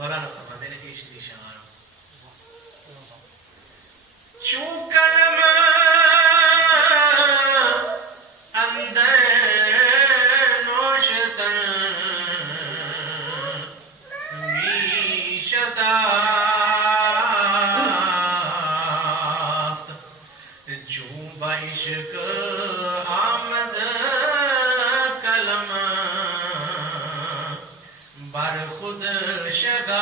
مولانا فرماتے ہیں عشق کی شان چوں کلم اندر نوشتن میشتافت چوں بعشق آمد کلم بر خود شگاف.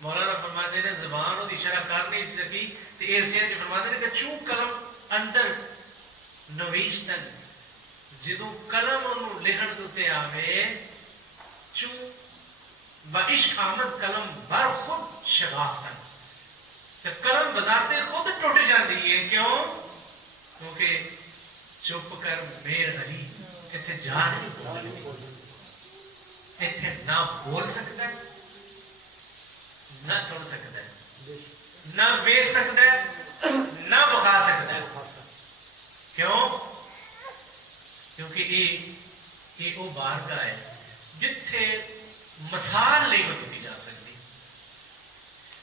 مولانا فرماتے ہیں زبان وہ شرح کر نہیں سکی تو اس جگہ فرماتے ہیں کہ چوں قلم اندر نویشتن جدوں قلم انہوں لکھن دوتے آوے چوں بعشق آمد قلم بر خود شگافتن کہ قلم بذات خود ٹوٹ جاتی ہے. کیوں؟ کیونکہ چپ کر میر علی اتنے جا نہیں بولنے اتنے نہ بول سکتا ہے نہ سن سکتا ہے نہ ویکھ سکتا ہے نہ بخا سکتا ہے. کیوں؟ کیونکہ یہ وہ بارگاہ ہے جتھے مثال نہیں دیتی جا سکتی.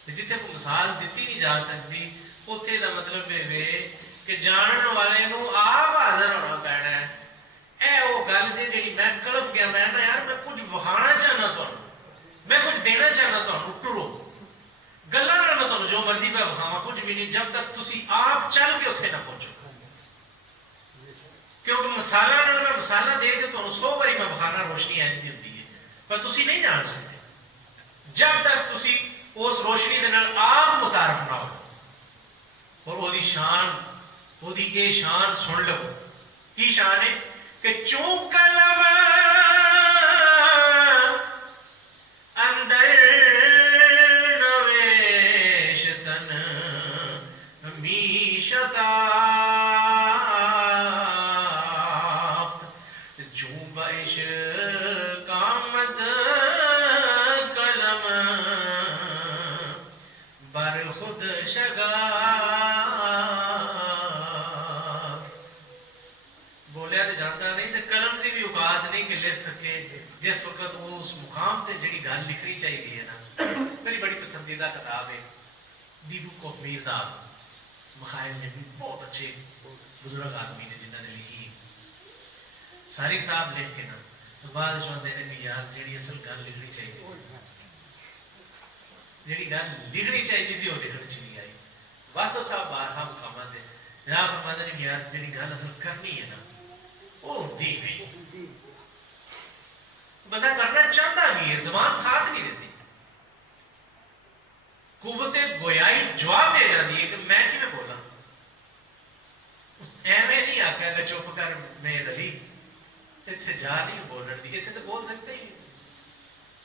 جتھے کوئی مثال دیتی نہیں جا سکتی اتنے کا مطلب یہ کہ جانن والے نو آپ حاضر ہونا پینا ہے. اے وہ گل جی میں کلپ گیا میں نا یار میں کچھ وکھانا چاہنا تمہیں میں کچھ دینا چاہنا تمہیں ٹرو گلاں نال میں تمہیں جو مرضی پہ وکھاواں کچھ بھی نہیں جب تک تسی آپ چل کے اتنے نہ پہنچو. کیونکہ مسالہ نال میں مسالہ دے کے تمہیں 100 باری میں وکھانا روشنی اینج دی ہوتی ہے پر تسی نہیں جان سکتے جب تک تسی اس روشنی دے نال آپ متعارف نہ ہو. اور وہ شان وہ یہ شان سن لو. کی شان ہے کہ چوں قلم اندر نویشتن میشتافت چوں بعشق آمد قلم بر خود شگاف. بولیا تو جانتا نہیں تو قلم کی بھی اوقات نہیں کہ لکھ سکے جس وقت وہ اس مقام تے جڑی گل لکھنی چاہیے نا. میری بڑی پسندیدہ کتاب ہے دی بک آف میرداد. مخائل نے بھی بہت اچھے بزرگ آدمی نے جنہوں نے لکھی ساری کتاب لکھ کے نا تو بعد چاہتے ہیں کہ یار جڑی اصل گل لکھنی چاہیے جڑی گل لکھنی چاہیے تھی وہ لکھنی چلی آئی. بس وہ صاحب بارہا مقامات ہے جناب فرماتے ہیں کہ یار جڑی گل اصل کرنی ہے نا وہ ہوتی نہیں. بندہ کرنا چاہتا بھی ہے زبان ساتھ نہیں دیتی. قوت گویائی جواب دے جاتی ہے کہ میں کی میں بولا ایویں نہیں آخیا کہ چپ کر میں علی اتنے جا نہیں بولن دی اتنے تو بول سکتے ہی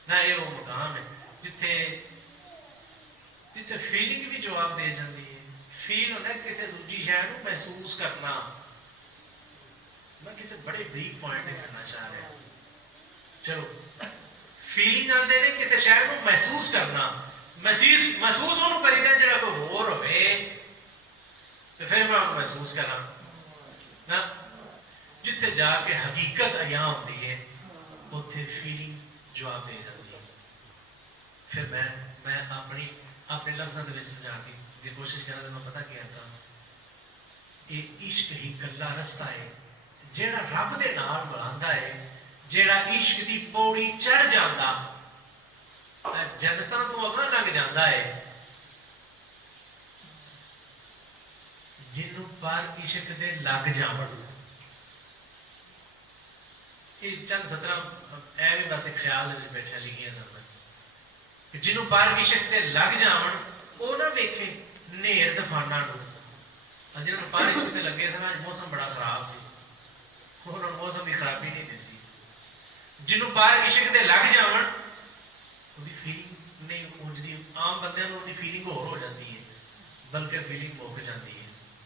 نہ. یہ وہ مقام ہے جتھے فیلنگ بھی جواب دے جاتی ہے. فیل ہوتا ہے کسی دوسری شہر کو محسوس کرنا. میں کسی بڑے بریک پوائنٹ کرنا چاہ رہا ہوں. چلو فیلنگ آتے ہیں کسی شہر کو محسوس کرنا محسوس انہوں کری دیں جڑا کوئی ہور ہوئے تو پھر میں انہوں محسوس کرنا نا. جتھے جا کے حقیقت عیاں ہوتی ہے اتنے فیلنگ جواب دے جاتی ہے. پھر میں اپنے لفظوں کے سمجھا کی کوشش کرنا تو میں پتا کیا تھا یہ عشق ہی کلا رستہ ہے جیڑا رب دے نال ملاندا ہے. جیڑا عشق دی پوڑی چڑھ جاندا جنتاں تو اگاں لگ جاندا ہے. جنوں پر عشق دے لگ جاون یہ چند سطراں ایویں بس ایک خیال دے وچ بیٹھا لکھیاں سن کہ جنوں پر عشق دے لگ جاون وہ نہ ویکھے نیر طوفاناں نوں. جنوں پر عشق دے لگے سن اج موسم بڑا خراب سی انہوں موسم کی خرابی نہیں دسی. جنوں پر عشق دے لگ جاون وہی فیلنگ نہیں پہنچتی. عام بندے نوں دی فیلنگ ہو جاتی ہے بلکہ فیلنگ مک جاتی ہے.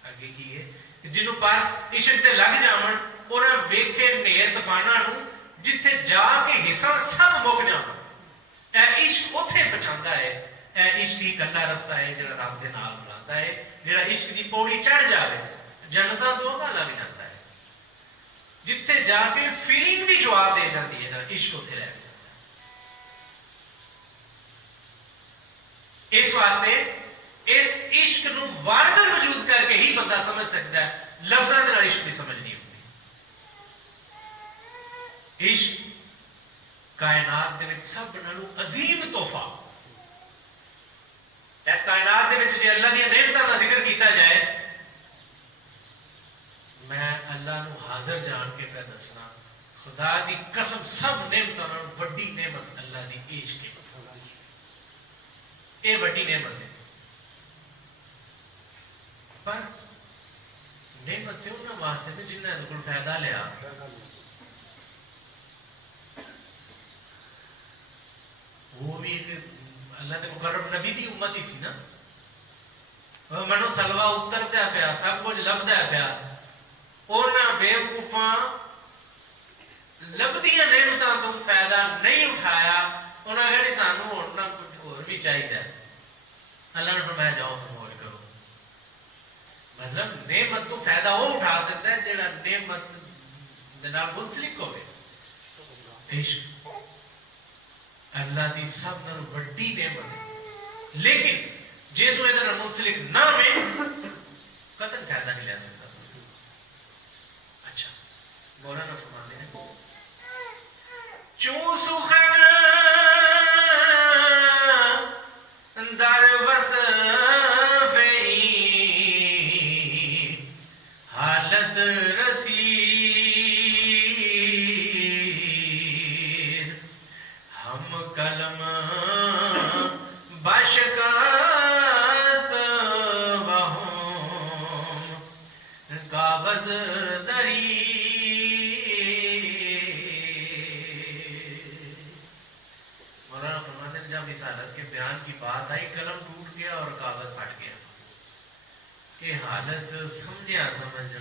اگے کی ہے کہ جنوں پر عشق دے لگ جاون انہاں ویکھے نیر طوفاناں نوں جتھے جا کے حصہ سب مک جاون. اے عشق اوتھے پہنچاندا ہے. اے عشق ہی کلا رستہ ہے جڑا رب دے نال ملاتا ہے. جڑا عشق دی پوڑی چڑھ جاوے جنتاں تو اگاں لگ جاندا ہے. ਜਿੱਥੇ ਜਾ ਕੇ ਫੀਲਿੰਗ ਵੀ ਜਵਾਬ ਦੇ ਜਾਂਦੀ ਹੈ ਨਾ, ਇਸ਼ਕ ਉੱਥੇ ਰਹਿ ਗਿਆ। ਇਸ ਵਾਸਤੇ ਇਸ ਇਸ਼ਕ ਨੂੰ ਵਾਰਦਲ ਵਜੂਦ ਕਰਕੇ ਹੀ ਬੰਦਾ ਸਮਝ ਸਕਦਾ ਹੈ, ਲਫ਼ਜ਼ਾਂ ਦੇ ਨਾਲ ਇਸ਼ਕ ਦੀ ਸਮਝ ਨਹੀਂ ਹੁੰਦੀ। ਇਸ਼ਕ ਕਾਇਨਾਤ ਦੇ ਵਿੱਚ ਸਭ ਨਾਲੋਂ ਅਜ਼ੀਮ ਤੋਹਫਾ। ਇਸ ਕਾਇਨਾਤ ਦੇ ਵਿੱਚ ਜੇ ਅੱਲਾ ਦੀਆਂ ਨਿਹਮਤਾਂ ਦਾ ਜ਼ਿਕਰ ਕੀਤਾ ਜਾਏ, ਮੈਂ ਅੱਲਾ ਨੂੰ ਹਾਜ਼ਰ ਜਾਣ ਕੇ ਪੈ ਦੱਸਣਾ, ਖੁਦਾ ਦੀ ਕਸਮ ਸਭ ਨਿਹਮਤਾਂ ਨਾਲੋਂ ਵੱਡੀ ਨਿਹਮਤ ਅੱਲਾ ਦੀ ਇਸ਼ਕ ਹੈ। ਇਹ ਵੱਡੀ ਨਿਹਮਤ ਹੈ। ਪਰ ਨਿਹਮਤ ਤੇ ਉਹਨਾਂ ਵਾਸਤੇ ਵੀ ਜਿਨ੍ਹਾਂ ਦੇ ਕੋਲ ਫਾਇਦਾ ਲਿਆ। وہ بھی اللہ کے مقرب نبی دی امت ہی سی نا، منو سلوا اتردا پیا، سب کچھ لبدا پیا، انہاں بیوقوفاں لبدیاں نعمتاں تو فائدہ نہیں اٹھایا، انہاں کہا سانوں ہن نہ کچھ ہور بھی چاہیے۔ اللہ نے فرمایا جاؤ ہور کرو۔ مطلب نعمت تو فائدہ وہ اٹھا سکتا ہے جڑا نعمت دے نال منسلک ہوے۔ عشق اللہ دی سب نال وڈی نعمت ہے، لیکن جے تو ادھر منسلک نہ ہوئے قطن فائدہ نہیں لے سکتا۔ اچھا مولانا فرماتے ہیں چون سخن در وصف حالت رسید ہم کلم بشکست وہم کاغذ دری۔ مولانا فرماتے ہیں جب رسالت کے بیان کی بات آئی قلم ٹوٹ گیا اور کاغذ پھٹ گیا کہ حالت سمجھا سمجھ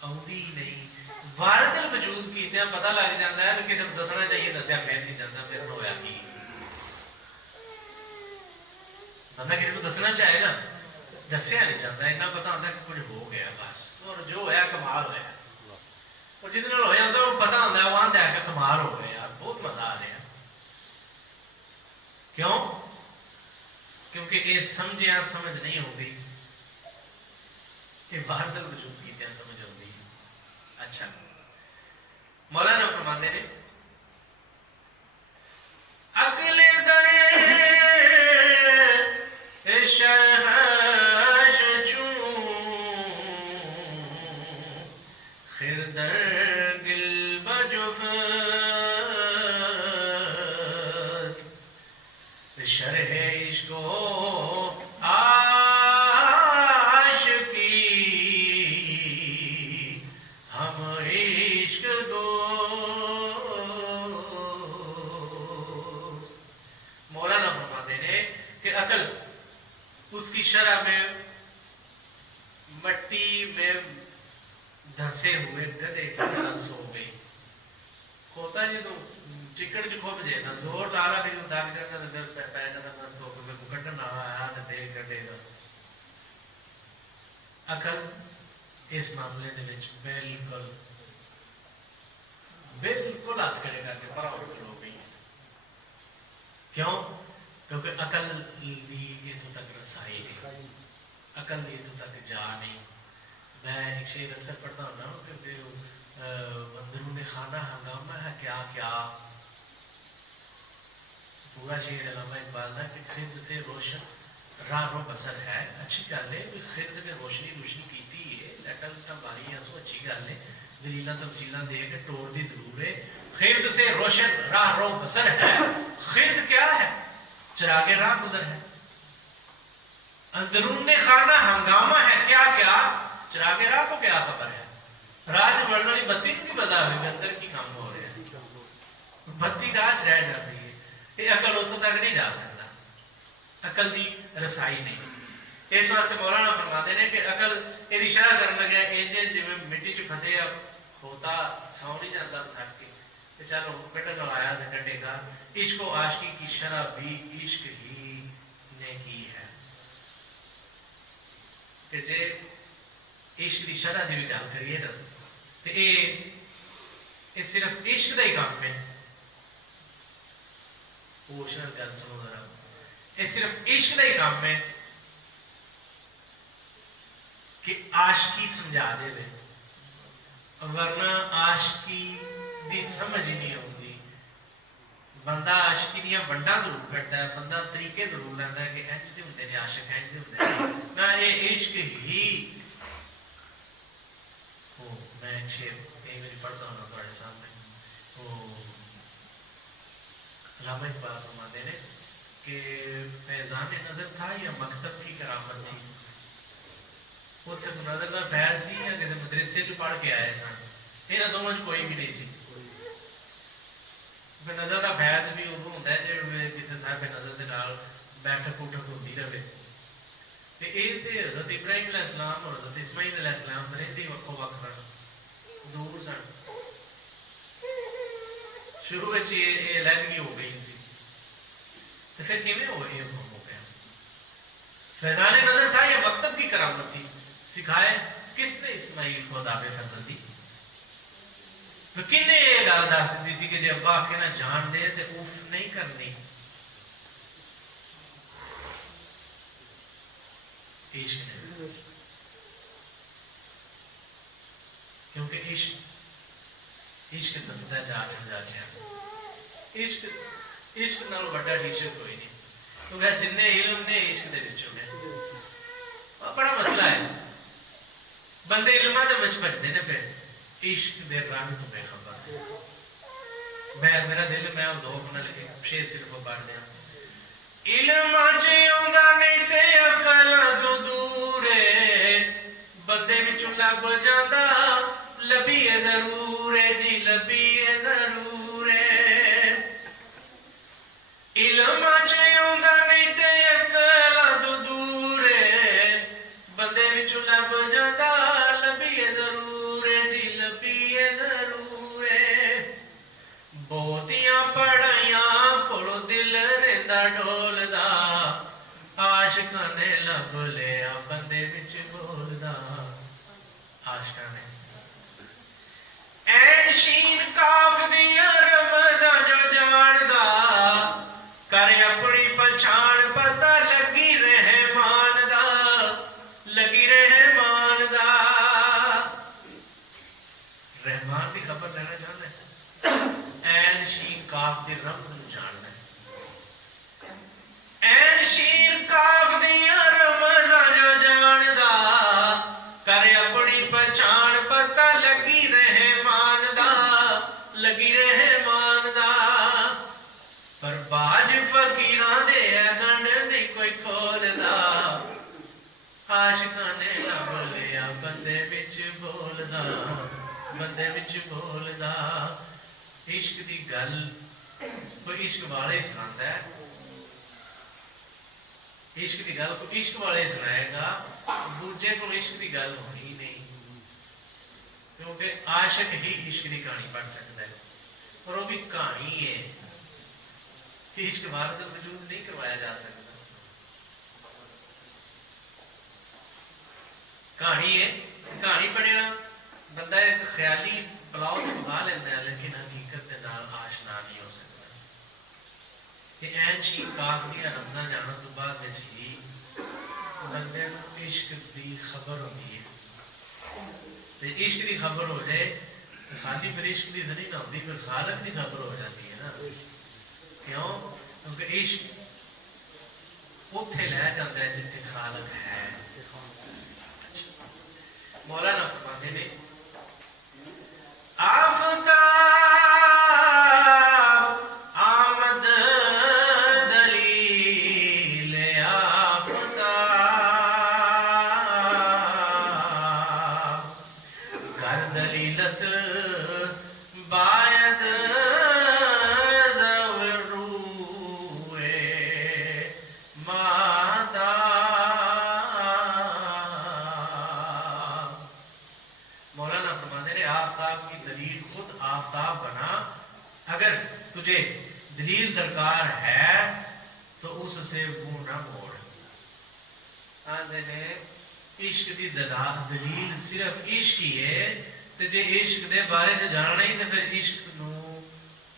آؤندی نہیں، وارد الوجود کیتے ہیں پتہ لگ جاتا ہے، کسی کو دسنا چاہیے دسیا پھر نہیں جاتا، پھر ہویا کی بندہ کسی کو دسنا چاہے نا دسیا نہیں جاتا، اتنا پتا ہوتا ہے کہ کچھ ہو گیا بس، اور جو ہوا کمال ہوا، اور جتنے ہوا ہوتا ہے وہ پتا ہوتا ہے وہ آتا ہے کہ کمال ہو گیا یار، بہت مزہ آ رہا ہے۔ کیوں؟ کیونکہ یہ سمجھیا سمجھ نہیں ہوتی، یہ وارد الوجود کیتے ہیں سمجھ ہوتی ہے۔ اچھا مولانا فرماتے ہیں عقل در شرحش چون خر در گل بجفت شرح عشق و اس کی شرح میں مٹی میں دھسے ہوئے گدے کی طرح سو گئی۔ کھوتا جی تو ٹکٹ جو کھوپ جائے نا زور ڈالا کہ داغ جاتا ہے دل پہ پہ جاتا مست ہو کے کٹنا آیا تو دل کٹے گا۔ عقل اس معاملے دے وچ بالکل ہاتھ کھڑے کر کے پرا ہو گئی۔ کیوں؟ کیونکہ عقل دی اتوں تک رسائی نہیں، عقل دی اتوں تک جا نہیں۔ میں ایک شعر اکثر پڑھتا ہوں کہ اندرون خانہ ہنگامہ ہے کیا کیا، پورا شعر علامہ اقبال کا کہ خرد سے روشن راہ رو بسر ہے۔ اچھی گل ہے خرد نے روشنی کیتی ہے، عقل کا باری ہے تو اچھی گل ہے، دلیلاں تفصیلاں دے کے ٹوڑ دی ضرور ہے۔ خرد سے روشن راہ رو بسر ہے، خرد کیا ہے؟ چراغ راہ گزر ہے۔ اندرون خانہ ہنگامہ ہے کیا کیا، چراغ راہ کو کیا خبر ہے؟ راج بڑھنے والی بتی کی پتا ہوئی اندر کی کام ہو رہے ہیں، بتی راج رہ جاتی ہے۔ یہ عقل اتوں تک نہیں جا سکتا، عقل دی رسائی نہیں۔ اس واسطے مولانا فرماتے ہیں کہ عقل یہ شرح کرنے لگا انجے جی مٹی چ پھسے ہوتا سو نہیں جاتا تھک کے، چلو کٹن آیا تو کٹے گا۔ عشق و عاشقی کی شرح بھی عشق ہی نے کی ہے۔ کہ جے عشق کی شرح کی بھی گل کریے نا تو یہ یہ صرف عشق کا ہی کام ہے. پوشن گل سنو ذرا, یہ صرف عشق کا ہی کام ہے کہ عاشقی سمجھا دے دے, ورنہ عاشقی دی سمجھ ہی نہیں آتی. بندہ عاشقی دیا ونڈا ضرور کرتا ہے, بندہ طریقے ضرور لینا ہے کہ انج دے ہوندے نے عاشق, انج دے ہوندے نے نہ. یہ عشق ہی میں ایک شعر کئی بار پڑھتا ہوں تمہارے سامنے. وہ علامہ اقبال فرماتے ہیں کہ فیضان نظر تھا یا مکتب کی کرامت تھی. اتنے نظر کا فیض سی یا کسی مدرسے چ پڑھ کے آئے سن, یہاں دونوں کوئی بھی نہیں سی. نظر کا فیض بھی ادو ہوتا ہے جی کسی صاحب نظر کے نال بیٹھک اٹھک ہوتی رہے. یہ تو حضرت ابراہیم علیہ السلام اور حضرت اسماعیل علیہ السلام رہتے وقو وق سن, دور سن. شروع یہ علیحدگی ہو گئی سی تو پھر کیویں ہو گیا. فیضان نظر تھا یہ مکتب کی کرامت تھی, سکھائے کس نے اسماعیل کو دعوے فضل دی. کن نے یہ گل دس دی سی کہ جی ابا آ کے نہ جان دے تو اوف نہیں کرنی. عشق نے, کیونکہ عشق دستا جا چڑ عشق عشق نال بڑا ٹیچر کوئی نہیں. کیونکہ جن علم نے عشق دے وچوں نے بڑا مسئلہ ہے. بندے علماں دے وچ بھجدے نے پھر عشق دے رنگ تو بے خبر. میرا دل میں ذوق نہ لگے شیر صرف پڑھ دیا. علم آوندا نہیں تے عقل تو دور ہے, بندے وچوں لب جاندا لبی ضرور ہے جی, لبی ضرور ہے. علم آوندا نہیں تے عقل تو دور ہے, بندے وچوں لب جاندا لبی ضرور ہے جی, لبی ضرور ہے. بہتیاں پڑھائیاں کولو دل رہندا ڈولدا, عاشقاں نے لب لیا بندے وچ بولدا. عاشقاں نے این شین کاف دیا رمزاں جو جاندا, کر اپنی پچھان پتہ لگی رحمان دا, لگی رحمان دا. رحمان کی خبر لینا چاہتا ہے, این شین کاف دی رمز نو جاننا ہے. این شین کاف دیا رمزاں جو جاندا, کر اپنی پچھان پتہ لگی رحمان دا, لگی رحمان دا. پر باج فقیراں دے اگن نہیں کوئی کھولدا, عاشقاں نے لب لیا بندے وچ بولدا, بندے وچ بولدا. عشق دی گل کوئی عشق والے سناتا ہے, عشق کی گل کو عشق والے سنائے گا, دوجے کو عشق کی گل ہونی نہیں. کیونکہ عاشق ہی عشق کی کہانی پڑھ سکتا ہے, اور وہ بھی کہانی ہے کہ عشق والے تو وجود نہیں کروایا جا سکتا. کہانی ہے, کہانی پڑھیا بندہ ایک خیالی پلاؤ تو پکا لینا ہے, لیکن حقیقت کے نال آشنا نہیں ہو سکتا. کہ این شین کاف دیا رمزاں جانا تو بعد ہی بندے کو عشق دی خبر ہوتی ہے. عشق دی خبر ہو جائے تو خالی پھر عشق دی نہیں نہ ہوتی, پھر خالق دی خبر ہو جاتی ہے نا. کیوں؟ کیونکہ عشق اتنے لے جاتا ہے جتنے خالق ہے. مولانا فرماتے نے آفتاب آمد دلیل آفتاب, گر دلیلت باید روئے ماتا. مولانا فرماتے ہیں آفتاب کی دلیل خود آفتاب بنا. اگر تجھے دلیل درکار ہے تو اس سے منہ نہ موڑ. آندے نے عشق کی دلیل صرف عشق ہی ہے, ਤੇ ਜੇ ਇਸ਼ਕ ਦੇ ਬਾਰੇ 'ਚ ਜਾਣਨਾ ਹੀ ਤੇ ਫਿਰ ਇਸ਼ਕ ਨੂੰ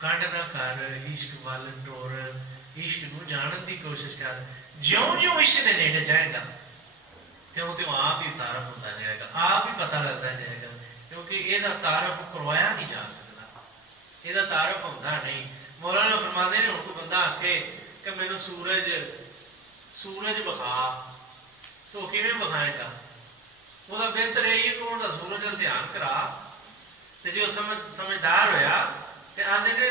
ਕੰਡ ਨਾ ਕਰ, ਇਸ਼ਕ ਵੱਲ ਟੁਰ, ਇਸ਼ਕ ਨੂੰ ਜਾਣਨ ਦੀ ਕੋਸ਼ਿਸ਼ ਕਰ। ਜਿਉਂ-ਜਿਉਂ ਇਸ਼ਕ ਦੇ ਨੇੜੇ ਜਾਏਗਾ ਤਿਉਂ-ਤਿਉਂ ਆਪ ਹੀ ਤਾਰਫ ਹੁੰਦਾ ਜਾਏਗਾ, ਆਪ ਹੀ ਪਤਾ ਲੱਗਦਾ ਜਾਏਗਾ, ਕਿਉਂਕਿ ਇਹਦਾ ਤਾਰਫ ਕਰਵਾਇਆ ਨਹੀਂ ਜਾ ਸਕਦਾ, ਇਹਦਾ ਤਾਰਫ ਹੁੰਦਾ ਨਹੀਂ। ਮੌਲਾਨਾ ਫਰਮਾਉਂਦੇ ਨੇ, ਹੁਣ ਕੋਈ ਬੰਦਾ ਆਖੇ ਕਿ ਮੈਨੂੰ ਸੂਰਜ ਵਿਖਾ, ਤੋ ਕਿਵੇਂ ਵਿਖਾਏਗਾ? ਉਹਦਾ ਬਿਹਤਰ ਇਹ ਹੀ ਕਿ ਉਹਦਾ ਸੂਰਜ ਵੱਲ ਧਿਆਨ ਕਰਾ, ਤੇ ਜੇ ਉਹ ਸਮਝਦਾਰ ਹੋਇਆ ਤੇ ਆਂਦੇ ਨੇ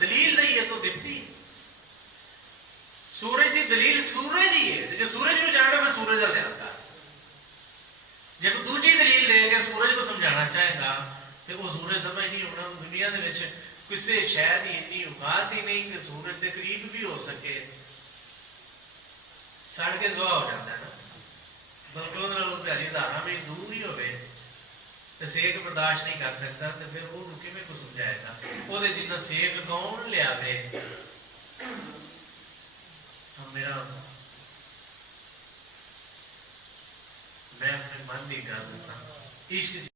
ਦਲੀਲ ਨਹੀਂ ਹੈ ਤਾਂ ਦਿਖਦੀ ਹੈ, ਸੂਰਜ ਦੀ ਦਲੀਲ ਸੂਰਜ ਹੀ ਹੈ। ਜੇ ਸੂਰਜ ਨੂੰ ਜਾਣਦਾ ਫਿਰ ਸੂਰਜ ਦਾ ਧਿਆਨ ਕਰ। ਜੇ ਕੋਈ ਦੂਜੀ ਦਲੀਲ ਲੈ ਕੇ ਸੂਰਜ ਨੂੰ ਸਮਝਾਉਣਾ ਚਾਹੇਗਾ ਤੇ ਉਹ ਸੂਰਜ ਸਮਝ ਨਹੀਂ ਹੋਣਾ। ਦੁਨੀਆ ਦੇ ਵਿੱਚ ਕਿਸੇ ਸ਼ੈ ਦੀ ਇੰਨੀ ਔਕਾਤ ਹੀ ਨਹੀਂ ਕਿ ਸੂਰਜ ਦੇ ਕਰੀਬ ਵੀ ਹੋ ਸਕੇ, ਸੜ ਕੇ ਜ਼ਵਾ ਹੋ ਜਾਂਦਾ ਨਾ, ਬਲਕਿ ਉਹਦੇ ਨਾਲੋਂ ਪਿਆਰੀ ਧਾਰਾ ਵੀ ਦੂਰ ਹੀ ਹੋਵੇ ਤੇ ਸੇਕ ਬਰਦਾਸ਼ਤ ਨਹੀਂ ਕਰ ਸਕਦਾ, ਤੇ ਫਿਰ ਉਹਨੂੰ ਕਿਵੇਂ ਕੋ ਸਮਝਾਏਗਾ? ਉਹਦੇ ਜਿੰਨਾ ਸੇਕ ਕੌਣ ਲਿਆਵੇ? ਮੇਰਾ ਮੈਂ ਆਪਣੇ ਮਨ ਦੀ ਗੱਲ ਦੱਸਾਂ, ਇਸ਼ਕ